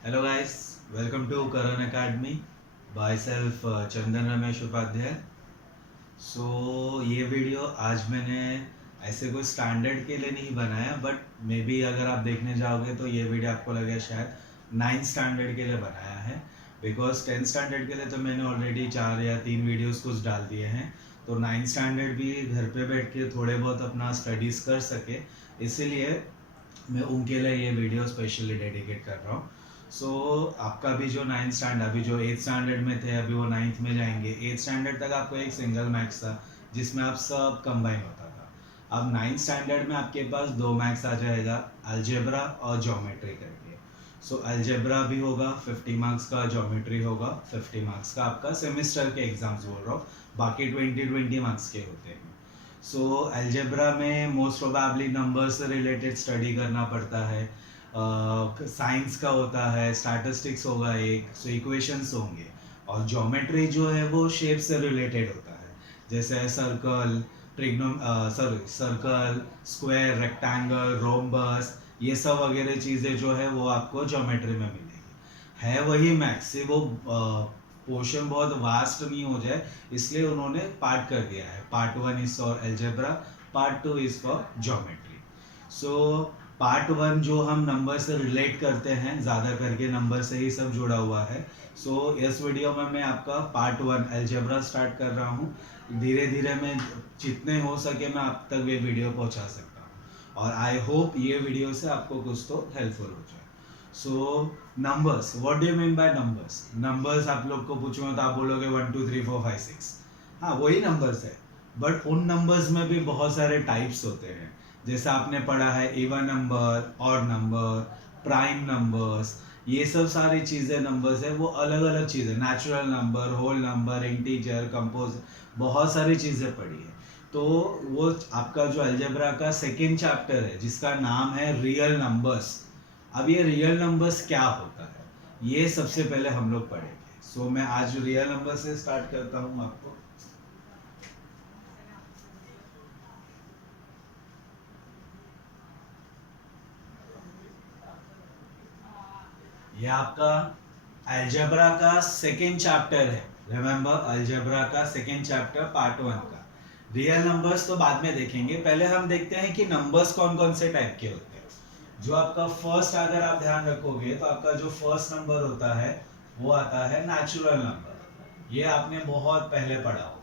Hello guys, welcome to Karan academy by self Chandan Ramesh Upadhyay. ये video आज मैंने ऐसे कोई स्टैंडर्ड के लिए नहीं बनाया, बट मे बी अगर आप देखने जाओगे तो ये वीडियो आपको लगेगा शायद 9th स्टैंडर्ड के लिए बनाया है। बिकॉज 10th स्टैंडर्ड के लिए तो मैंने ऑलरेडी 4 या 3 वीडियोस कुछ डाल दिए हैं। तो 9th स्टैंडर्ड भी घर पे बैठ के थोड़े बहुत अपना स्टडीज़ कर सके, इसीलिए मैं उनके लिए ये वीडियो स्पेशली डेडिकेट कर रहा हूँ। आपका भी जो 9th स्टैंडर्ड, अभी जो 8th स्टैंडर्ड में थे अभी वो 9th में जाएंगे। 8th स्टैंडर्ड तक आपको एक सिंगल मैथ्स था जिसमें आप सब कंबाइन होता था। अब 9th स्टैंडर्ड में आपके पास दो मैथ्स आ जाएगा, अलजेब्रा और ज्योमेट्री करके। अलजेब्रा भी होगा 50 मार्क्स का, ज्योमेट्री होगा 50 मार्क्स का। आपका सेमेस्टर के एग्जाम्स बोल रहा हूँ, बाकी 20 मार्क्स के होते हैं। अलजेब्रा में मोस्ट प्रोबेबली नंबर से रिलेटेड स्टडी करना पड़ता है। साइंस का होता है, स्टैटिस्टिक्स होगा एक, सो इक्वेशंस होंगे। और ज्योमेट्री जो है वो शेप से रिलेटेड होता है, जैसे circle, circle, square, rectangle, rhombus, ये सब वगैरह चीज़ें जो है वो आपको ज्योमेट्री में मिलेगी। है वही मैथ्स से, वो पोर्शन बहुत वास्ट नहीं हो जाए इसलिए उन्होंने पार्ट कर दिया है। Part 1 is for algebra, part 2 is for geometry. So part 1 जो हम नंबर से रिलेट करते हैं, ज़्यादा करके नंबर से ही सब जुड़ा हुआ है। इस वीडियो में मैं आपका पार्ट 1 अलजेब्रा स्टार्ट कर रहा हूँ। धीरे धीरे मैं जितने हो सके मैं आप तक ये वीडियो पहुँचा सकता हूँ, और आई होप ये वीडियो से आपको कुछ तो हेल्पफुल हो जाए। Numbers, what do you mean by numbers? Numbers आप लोग को पूछूंगा तो आप बोलोगे 1 2 3 4 5 6। हाँ, वही नंबर्स है, बट उन नंबर्स में भी बहुत सारे टाइप्स होते हैं। जैसे आपने पढ़ा है even number, odd number, prime numbers, ये सब सारी चीज़ें नंबर्स है। वो अलग अलग चीज़ें, natural number, whole number, integer, compose, बहुत सारी चीज़ें पढ़ी है। तो वो आपका जो अलजेब्रा का सेकेंड चैप्टर है जिसका नाम है रियल नंबर्स। अब ये रियल नंबर्स क्या होता है ये सबसे पहले हम लोग पढ़ेंगे। मैं आज रियल नंबर से स्टार्ट करता हूँ आपको। ये आपका अलजेब्रा का सेकेंड चैप्टर है। रिमेंबर, अलजेब्रा का सेकेंड चैप्टर पार्ट 1 का। रियल नंबर्स तो बाद में देखेंगे, पहले हम देखते हैं कि नंबर्स कौन कौन से टाइप के होते हैं। जो आपका फर्स्ट, अगर आप ध्यान रखोगे तो आपका जो फर्स्ट नंबर होता है वो आता है नेचुरल नंबर। ये आपने बहुत पहले पढ़ा हो।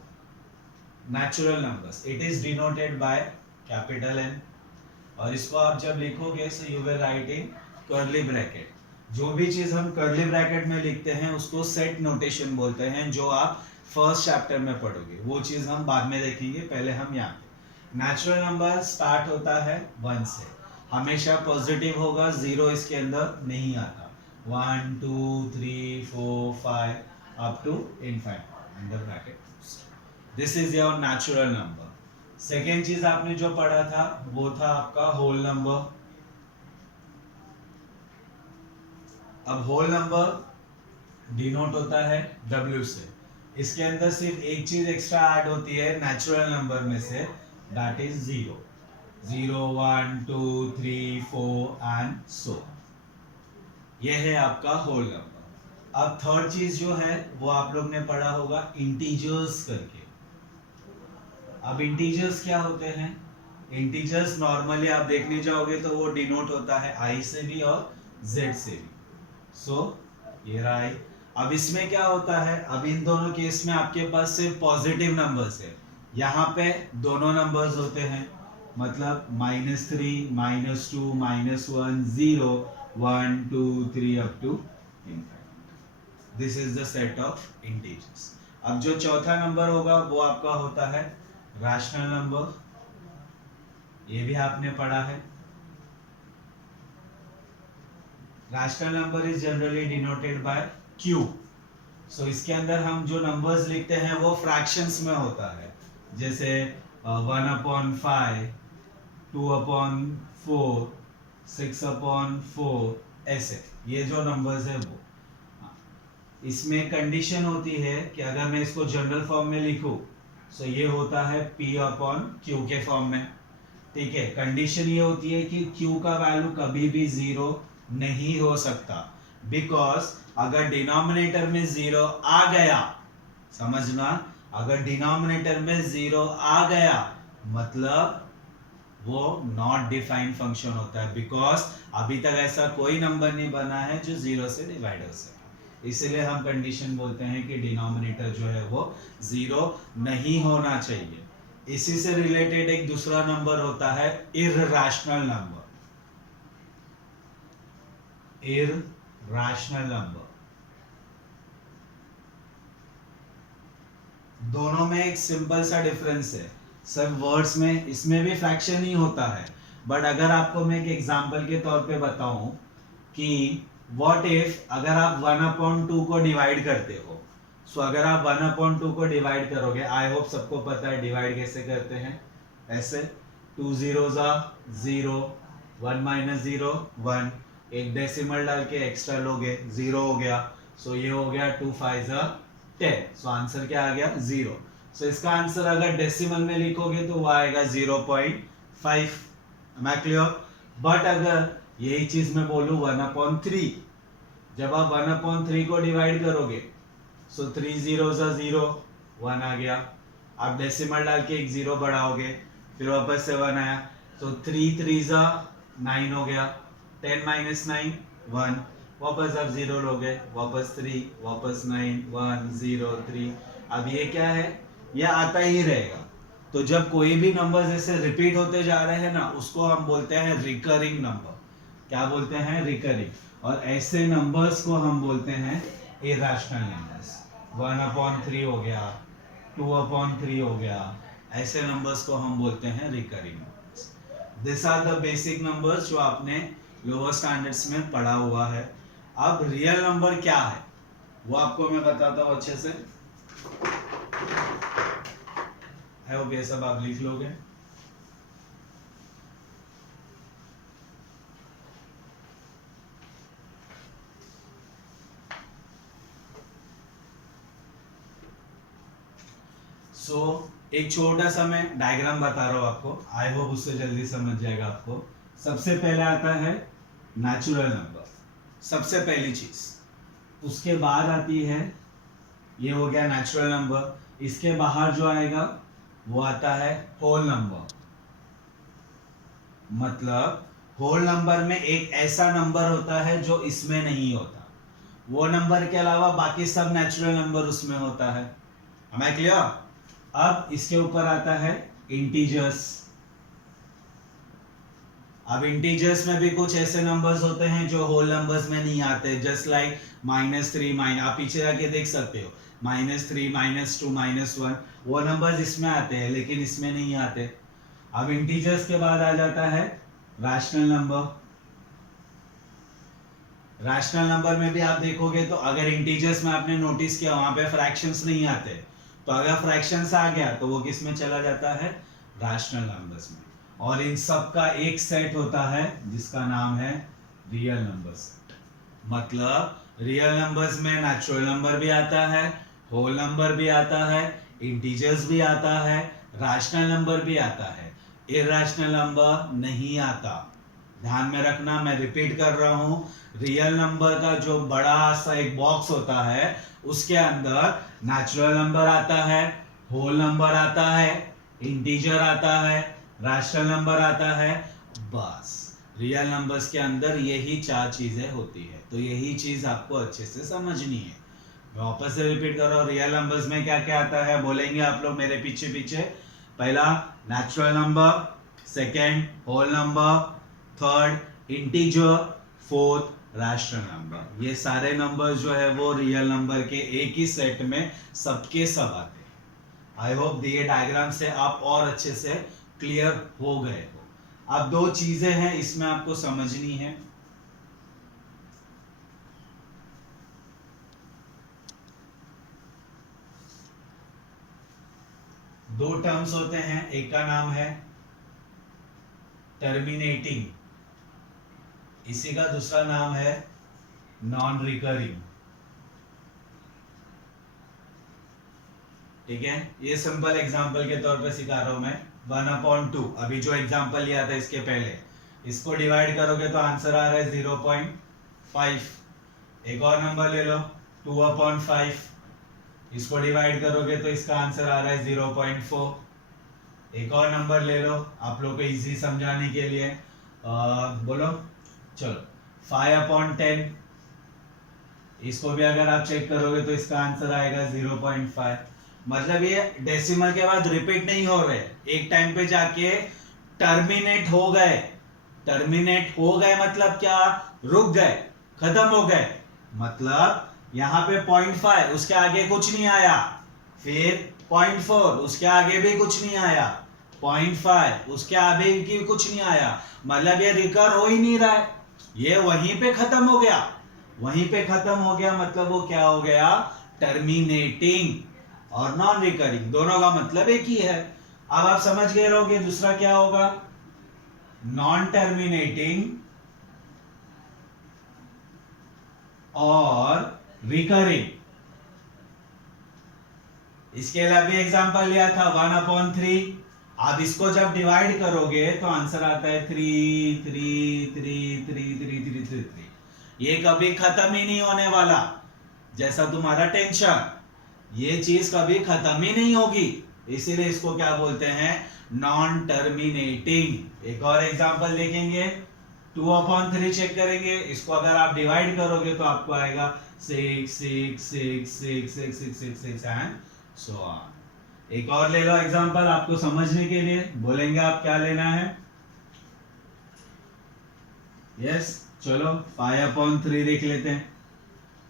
Natural numbers, it is denoted by capital N, और इसको आप जब लिखोगे so you will write in curly bracket. जो भी चीज हम कर्ली ब्रैकेट में लिखते हैं उसको सेट नोटेशन बोलते हैं, जो आप फर्स्ट चैप्टर में पढ़ोगे। वो चीज हम बाद में देखेंगे, पहले हम यहाँ पे नेचुरल नंबर स्टार्ट होता है 1 से, हमेशा पॉजिटिव होगा, 0 इसके अंदर नहीं आता। 1 2 3 4 5 up to infinite under bracket. This is your natural number. Second चीज आपने जो पढ़ा था वो था आपका होल नंबर। अब होल नंबर डिनोट होता है W से। इसके अंदर सिर्फ एक चीज एक्स्ट्रा ऐड होती है नेचुरल नंबर में से, दैट इज 0। 0 1 2 3 4 एंड सो, ये है आपका होल नंबर। अब थर्ड चीज जो है वो आप लोग ने पढ़ा होगा इंटीजर्स करके। अब इंटीजर्स क्या होते हैं? इंटीजर्स नॉर्मली आप देखने जाओगे तो वो डिनोट होता है I से भी और Z से भी। ये रहा I। अब इसमें क्या होता है, अब इन दोनों केस में आपके पास सिर्फ पॉजिटिव नंबर्स है। यहाँ पे दोनों नंबर्स होते हैं, मतलब -3 -2 -1 0 1 2 3 up to infinite. This is the set of integers. अब जो चौथा नंबर होगा वो आपका होता है रैशनल नंबर। ये भी आपने पढ़ा है। Rational number is generally denoted by Q। इसके अंदर हम जो नंबर्स लिखते हैं वो फ्रैक्शंस में होता है, जैसे 1/5, 2/4, 6/4, ऐसे ये जो नंबर्स है वो। इसमें कंडीशन होती है कि अगर मैं इसको जनरल फॉर्म में लिखूं ये होता है P/Q के फॉर्म में। ठीक है, कंडीशन ये होती है कि Q का वैल्यू कभी भी 0 नहीं हो सकता। बिकॉज अगर डिनोमिनेटर में 0 आ गया, समझना, अगर डिनोमिनेटर में 0 आ गया मतलब वो नॉट डिफाइंड फंक्शन होता है, बिकॉज अभी तक ऐसा कोई नंबर नहीं बना है जो 0 से डिवाइड हो सके। इसलिए हम कंडीशन बोलते हैं कि डिनोमिनेटर जो है वो 0 नहीं होना चाहिए। इसी से रिलेटेड एक दूसरा नंबर होता है इर्रेशनल नंबर। इर्रेशनल नंबर, दोनों में एक सिंपल सा डिफरेंस है, सब वर्ड्स में, इसमें भी फ्रैक्शन ही होता है, बट अगर आपको मैं एक एग्जांपल के तौर पे बताऊं कि व्हाट इफ अगर आप 1/2 को डिवाइड करते हो, सो अगर आप 1/2 को डिवाइड करोगे, आई होप सबको पता है डिवाइड कैसे करते हैं, ऐसे 2 zeros are 0, 1 minus 0 1, एक डेसिमल डाल के एक्स्ट्रा लोगे 0 हो गया, सो ये हो गया 2 5 10, सो आंसर क्या आ गया 0। सो इसका आंसर अगर डेसिमल में लिखोगे तो वो आएगा 0.5। M I clear? बट अगर यही चीज मैं बोलूं 1/3, जब आप 1/3 को डिवाइड करोगे, सो 3 zeros are 0, 1 आ गया, आप डेसिमल डाल के एक 0 बढ़ाओगे, फिर वापस से 1 आया, तो 3 3s are 9 हो गया, 10 minus 9 1, वापस आप 0 लोगे, वापस 3, वापस 9 1 0 3, अब ये क्या है, ये आता ही रहेगा। तो जब कोई भी नंबर जैसे रिपीट होते जा रहे हैं ना, उसको हम बोलते हैं रिकरिंग नंबर। क्या बोलते हैं? रिकरिंग। और ऐसे नंबर्स को हम बोलते हैं इरेशनल नंबर्स। 1/3 हो गया, 2/3 हो गया, ऐसे नंबर्स को हम बोलते हैं recurring numbers. This are the basic numbers जो आपने लोअर स्टैंडर्ड्स में पढ़ा हुआ है। अब रियल नंबर क्या है वो आपको मैं बताता हूं अच्छे से, आई होप ये सब आप लिख लोगे। एक छोटा सा मैं डायग्राम बता रहा हूं आपको, आई होप उससे जल्दी समझ जाएगा आपको। सबसे पहले आता है नेचुरल नंबर, सबसे पहली चीज। उसके बाद आती है, ये हो गया नेचुरल नंबर, इसके बाहर जो आएगा वो आता है होल नंबर। मतलब होल नंबर में एक ऐसा नंबर होता है जो इसमें नहीं होता, वो नंबर के अलावा बाकी सब नेचुरल नंबर उसमें होता है। Am I clear? अब इसके ऊपर आता है इंटीजर्स। अब इंटीजर्स में भी कुछ ऐसे नंबर्स होते हैं जो होल नंबर्स में नहीं आते, जस्ट लाइक -3 आप पीछे जाके देख सकते हो, -3 -2 -1, वो नंबर्स इसमें आते हैं लेकिन इसमें नहीं आते। अब इंटीजर्स के बाद आ जाता है रैशनल नंबर। रैशनल नंबर में भी आप देखोगे तो अगर इंटीजर्स में आपने नोटिस किया वहां पे फ्रैक्शंस नहीं आते, तो अगर फ्रैक्शंस आ गया तो वो किस में चला जाता है? रैशनल नंबर्स में। और इन सब का एक सेट होता है जिसका नाम है रियल नंबर सेट। मतलब रियल नंबर्स में नेचुरल नंबर भी आता है, होल नंबर भी आता है, इंटीजर्स भी आता है, रैशनल नंबर भी आता है, इरैशनल नंबर नहीं आता। ध्यान में रखना, मैं रिपीट कर रहा हूं, रियल नंबर का जो बड़ा सा एक बॉक्स होता है उसके अंदर नेचुरल नंबर आता है, होल नंबर आता है, इंटीजर आता है, रैशनल नंबर आता है, बस रियल नंबर्स के अंदर यही 4 चीजें होती है। तो यही चीज आपको अच्छे से समझनी है। मैं वापस से रिपीट कर रहा हूं, रियल नंबर्स में क्या क्या आता है बोलेंगे आप लोग मेरे पीछे पीछे। पहला natural number, second whole number, third integer, fourth rational number. ये सारे नंबर जो है वो रियल नंबर के एक ही सेट में सबके सब आते हैं। आई होप दिए डायग्राम से आप और अच्छे से क्लियर हो गए हो। अब 2 चीजें हैं इसमें आपको समझनी है। दो टर्म्स होते हैं, एक का नाम है टर्मिनेटिंग, इसी का दूसरा नाम है नॉन रिकरिंग। ठीक है, ये सिंपल एग्जांपल के तौर पे सिखा रहा हूं मैं। 1/2, अभी जो एग्जांपल लिया था इसके पहले, इसको डिवाइड करोगे तो आंसर आ रहा है 0.5। एक और नंबर ले लो 2/5, इसको डिवाइड करोगे तो इसका आंसर आ रहा है 0.4। एक और नंबर ले लो आप लोग को इजी समझाने के लिए, बोलो चलो 5/10, इसको भी अगर आप चेक करोगे तो इसका आंसर आएगा 0.5। मतलब ये डेसिमल के बाद रिपीट नहीं हो रहे, एक टाइम पे जाके टर्मिनेट हो गए। टर्मिनेट हो गए मतलब क्या, रुक गए, खत्म हो गए। मतलब यहाँ पे 0.5 उसके आगे कुछ नहीं आया, फिर 0.4 उसके आगे भी कुछ नहीं आया, 0.5 उसके आगे भी कुछ नहीं आया। मतलब ये रिकर हो ही नहीं रहा है, ये वहीं पे खत्म हो गया। वहीं पे खत्म हो गया मतलब वो क्या हो गया, टर्मिनेटिंग और नॉन रिकरिंग, दोनों का मतलब एक ही है। अब आप समझ गए रहोगे दूसरा क्या होगा, नॉन टर्मिनेटिंग और रिकरिंग। इसके लिए अभी एग्जांपल लिया था 1/3। आप इसको जब डिवाइड करोगे तो आंसर आता है 3 3 3 3 3 3 3 3। ये कभी खत्म ही नहीं होने वाला, जैसा तुम्हारा टेंशन, ये चीज कभी खत्म ही नहीं होगी, इसीलिए इसको क्या बोलते हैं, नॉन टर्मिनेटिंग। एक और एग्जांपल देखेंगे 2/3 चेक करेंगे, इसको अगर आप डिवाइड करोगे तो आपको आएगा 6 6 6 6 6 6 6 6 एंड सो ऑन। एक और ले लो एग्जांपल आपको समझने के लिए, बोलेंगे आप क्या लेना है। यस चलो 5/3 देख लेते हैं।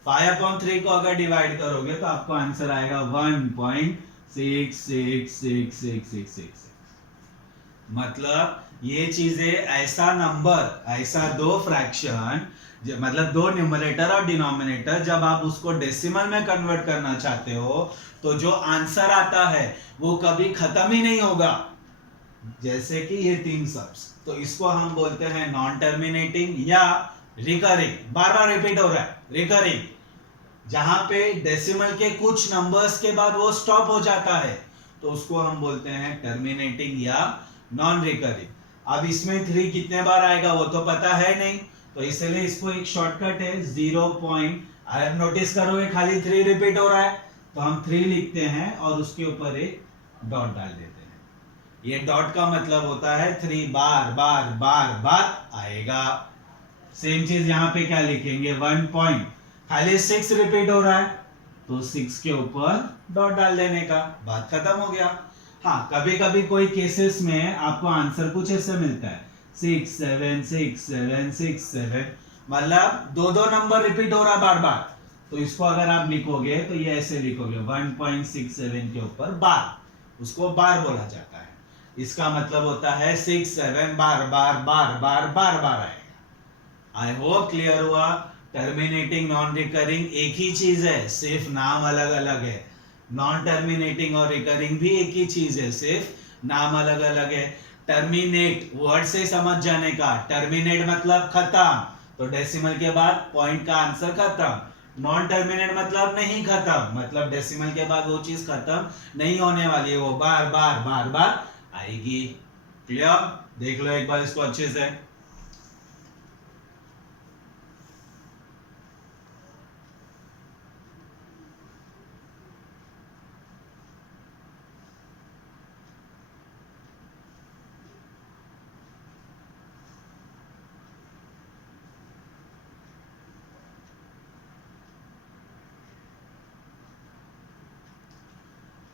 5/3 को अगर डिवाइड करोगे तो आपको आंसर आएगा 1.6666666। मतलब ये चीजें ऐसा नंबर, ऐसा दो फ्रैक्शन, मतलब दो न्यूमरेटर और डिनोमिनेटर, जब आप उसको डेसिमल में कन्वर्ट करना चाहते हो तो जो आंसर आता है वो कभी खत्म ही नहीं होगा। जैसे कि ये 3 सब्स, तो इसको हम बोलते हैं नॉन टर्मिनेटिंग या रिकरिंग, बार बार रिपीट हो रहा है रिकरिंग, जहां पे डेसिमल के कुछ नंबर्स के बाद वो स्टॉप हो जाता है तो उसको हम बोलते हैं टर्मिनेटिंग या नॉन रिकरिंग। अब इसमें 3 कितने बार आएगा वो तो पता है नहीं, तो इसलिए इसको एक शॉर्टकट है 0 पॉइंट, आप नोटिस करोगे खाली 3 रिपीट हो रहा है तो हम 3 लिखते हैं और उसके ऊपर एक डॉट डाल देते हैं। ये डॉट का मतलब होता है 3 बार बार बार बार आएगा। सेम चीज यहाँ पे क्या लिखेंगे, 1 पॉइंट, खाली 6 रिपीट हो रहा है तो 6 के ऊपर डॉट डाल देने का, बात खत्म हो गया। हाँ कभी कभी कोई केसेस में आपको आंसर कुछ ऐसे मिलता है 6 7 6 7 6 7, मतलब दो नंबर रिपीट हो रहा बार बार, तो इसको अगर आप लिखोगे तो ये ऐसे लिखोगे 1.67 के ऊपर बार, उसको बार बोला जाता है। इसका मतलब होता है 6 7 बार बार बार बार बार बार आएगा। आई होप क्लियर हुआ। टर्मिनेटिंग नॉन रिकरिंग एक ही चीज है, सिर्फ नाम अलग अलग है। नॉन टर्मिनेटिंग और रिकरिंग भी एक ही चीज है, सिर्फ नाम अलग अलग है। टर्मिनेट वर्ड से समझ जाने का, टर्मिनेट मतलब खत्म, तो डेसिमल के बाद पॉइंट का आंसर खत्म। नॉन टर्मिनेट मतलब नहीं खत्म, मतलब डेसिमल के बाद वो चीज खत्म नहीं होने वाली है, वो बार बार बार बार आएगी। क्लियर, देख लो एक बार इसको अच्छे से।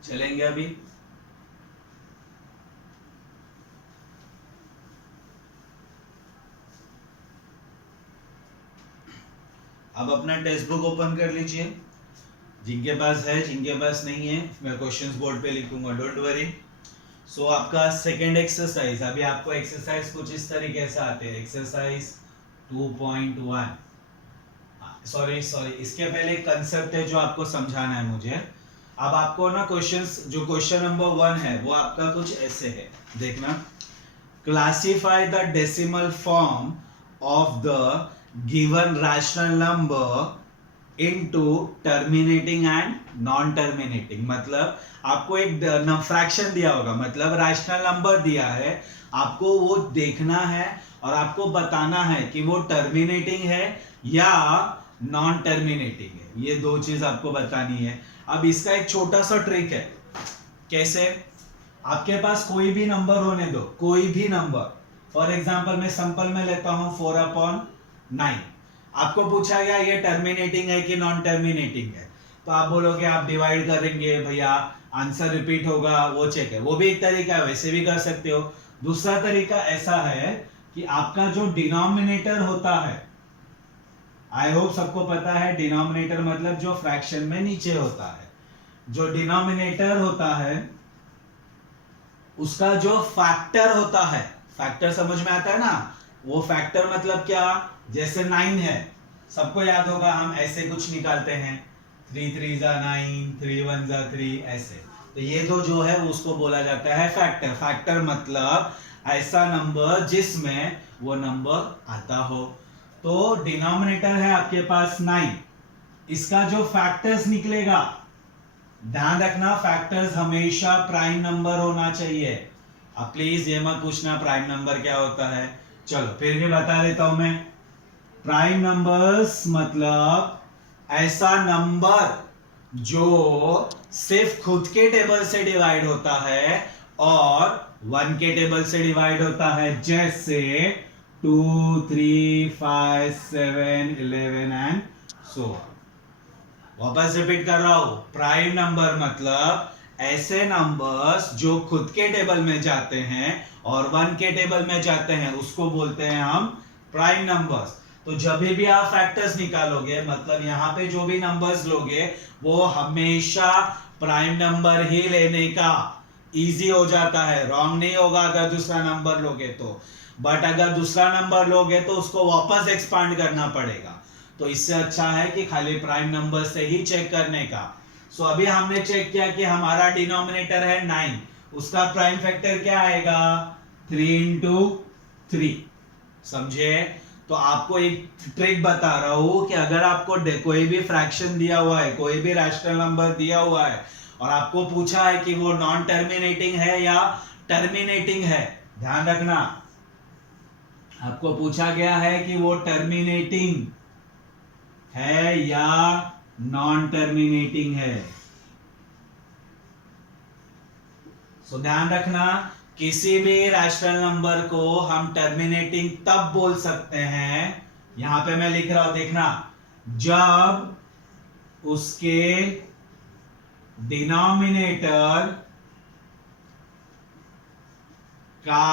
चलेंगे अभी। अब अपना टेक्स्ट बुक ओपन कर लीजिए, जिनके पास है, जिनके पास नहीं है मैं क्वेश्चंस बोर्ड पे लिखूंगा, डोंट वरी। सो आपका सेकंड एक्सरसाइज, अभी आपको एक्सरसाइज कुछ इस तरीके से आते हैं, एक्सरसाइज 2.1। सॉरी इसके पहले एक कंसेप्ट है जो आपको समझाना है मुझे। अब आपको ना क्वेश्चंस, जो क्वेश्चन नंबर 1 है वो आपका कुछ ऐसे है, देखना। Classify the decimal form of the given rational number into terminating and non terminating. मतलब आपको एक फ्रैक्शन दिया होगा, मतलब रैशनल नंबर दिया है, आपको वो देखना है और आपको बताना है कि वो टर्मिनेटिंग है या नॉन टर्मिनेटिंग है। ये दो चीज आपको बतानी है। अब इसका एक छोटा सा ट्रिक है। कैसे? आपके पास कोई भी नंबर होने दो, कोई भी नंबर। फॉर एग्जाम्पल मैं सिंपल में लेता हूं 4/9। आपको पूछा गया ये टर्मिनेटिंग है कि नॉन टर्मिनेटिंग है, तो आप बोलोगे आप डिवाइड करेंगे भैया, आंसर रिपीट होगा, वो चेक है। वो भी एक तरीका है, वैसे भी कर सकते हो। दूसरा तरीका ऐसा है कि आपका जो डिनोमिनेटर होता है, आई होप सबको पता है डिनोमिनेटर मतलब जो फ्रैक्शन में नीचे होता है, जो डिनोमिनेटर होता है उसका जो फैक्टर होता है, फैक्टर समझ में आता है ना? वो फैक्टर मतलब क्या? जैसे 9 है, सबको याद होगा, हम ऐसे कुछ निकालते हैं, 3 3 जा 9, 3 1 जा 3, ऐसे। तो ये तो जो है उसको बोला जाता है फैक्टर। फैक्टर मतलब ऐसा नंबर जिसमें वो नंबर आता हो। तो डिनोमिनेटर है आपके पास 9, इसका जो फैक्टर्स निकलेगा, ध्यान रखना फैक्टर्स हमेशा प्राइम नंबर होना चाहिए। अब प्लीज ये मत पूछना प्राइम नंबर क्या होता है, चलो फिर भी बता देता हूं मैं। प्राइम नंबर्स मतलब ऐसा नंबर जो सिर्फ खुद के टेबल से डिवाइड होता है और 1 के टेबल से डिवाइड होता है, जैसे 2 3 5 7 11 एंड सो ऑन। वापस रिपीट कर रहा हूं, प्राइम नंबर मतलब ऐसे नंबर्स जो खुद के टेबल में जाते हैं और 1 के टेबल में जाते हैं, उसको बोलते हैं हम प्राइम नंबर्स। तो जब भी आप फैक्टर्स निकालोगे, मतलब यहां पे जो भी नंबर्स लोगे वो हमेशा प्राइम नंबर ही लेने का इजी हो जाता है। रॉन्ग नहीं होगा अगर दूसरा नंबर लोगे तो, बट अगर दूसरा नंबर लोगे तो उसको वापस एक्सपांड करना पड़ेगा। तो इससे अच्छा है कि खाली प्राइम नंबर से ही चेक करने का। सो अभी हमने चेक किया कि हमारा डिनोमिनेटर है 9, उसका प्राइम फैक्टर क्या आएगा? 3 × 3। समझे? तो आपको एक ट्रिक बता रहा हूं कि अगर आपको कोई भी फ्रैक्शन दिया हुआ है, कोई भी रैशनल नंबर दिया हुआ है और आपको पूछा है कि वो नॉन टर्मिनेटिंग है या टर्मिनेटिंग है, ध्यान रखना आपको पूछा गया है कि वो टर्मिनेटिंग है या नॉन टर्मिनेटिंग है। सो ध्यान रखना किसी भी रैशनल नंबर को हम टर्मिनेटिंग तब बोल सकते हैं, यहां पे मैं लिख रहा हूं देखना, जब उसके डिनोमिनेटर का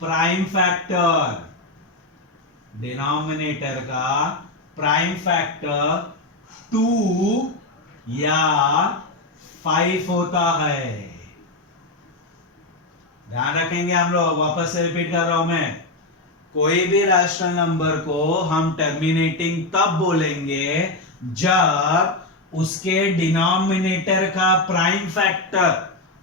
प्राइम फैक्टर, डिनोमिनेटर का प्राइम फैक्टर 2 या 5 होता है। ध्यान रखेंगे हम लोग, वापस से रिपीट कर रहा हूं मैं, कोई भी रैशनल नंबर को हम टर्मिनेटिंग तब बोलेंगे जब उसके डिनोमिनेटर का प्राइम फैक्टर,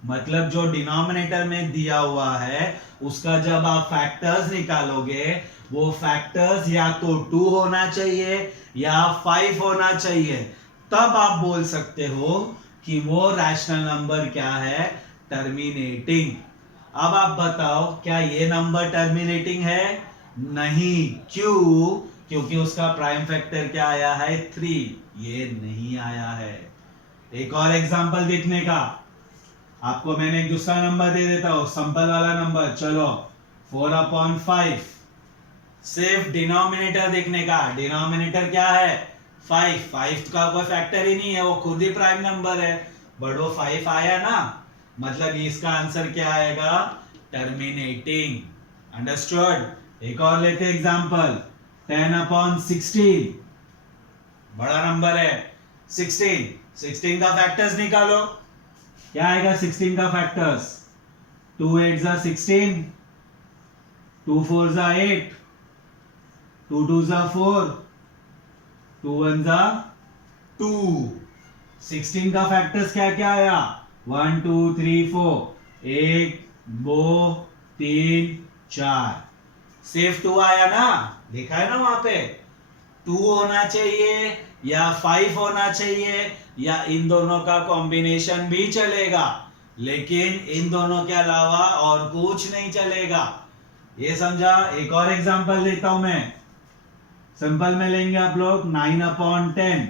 मतलब जो डिनोमिनेटर में दिया हुआ है उसका जब आप फैक्टर्स निकालोगे, वो फैक्टर्स या तो 2 होना चाहिए या 5 होना चाहिए, तब आप बोल सकते हो कि वो रैशनल नंबर क्या है? टर्मिनेटिंग। अब आप बताओ क्या ये नंबर टर्मिनेटिंग है? नहीं। क्यों? क्योंकि उसका प्राइम फैक्टर क्या आया है? 3। ये नहीं आया है। एक और एग्जांपल देखने का, आपको मैंने एक दूसरा नंबर दे देता हूं, सिंपल वाला नंबर। चलो 4/5, सिर्फ डिनोमिनेटर देखने का। डिनोमिनेटर क्या है? 5। 5 का कोई फैक्टर ही नहीं है, वो खुद ही प्राइम नंबर है, बट वो 5 आया ना, मतलब इसका आंसर क्या आएगा? टर्मिनेटिंग। अंडरस्टूड? एक और लेते एग्जांपल, 10/16, बड़ा नंबर है 16। 16 का फैक्टर्स निकालो, क्या आएगा 16 का फैक्टर्स? 2 8 जा 16, 2 4 जा 8, 2 2 जा 4, 2 1 जा 2। 16 का फैक्टर्स क्या क्या आया? 1 2 3 4, 1 2 3 4, सिर्फ 2 आया ना, देखा है ना वहां पे? 2 होना चाहिए या 5 होना चाहिए या इन दोनों का कॉम्बिनेशन भी चलेगा, लेकिन इन दोनों के अलावा और कुछ नहीं चलेगा। ये समझा? एक और एग्जांपल देता हूं मैं, सिंपल में लेंगे आप लोग 9/10।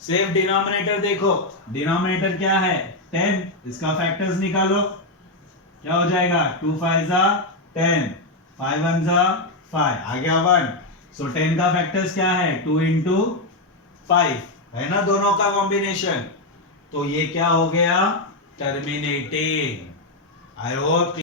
सेफ डिनोमिनेटर देखो, डिनोमिनेटर क्या है 10, इसका फैक्टर्स निकालो, क्या हो जाएगा 2 5 जा 10, 5 1 जा 5, आ गया 1। सो 10 का फैक्टर्स क्या है 2 into 5 है ना, दोनों का कॉम्बिनेशन। तो ये क्या हो गया टर्मिनेटिंग। I hope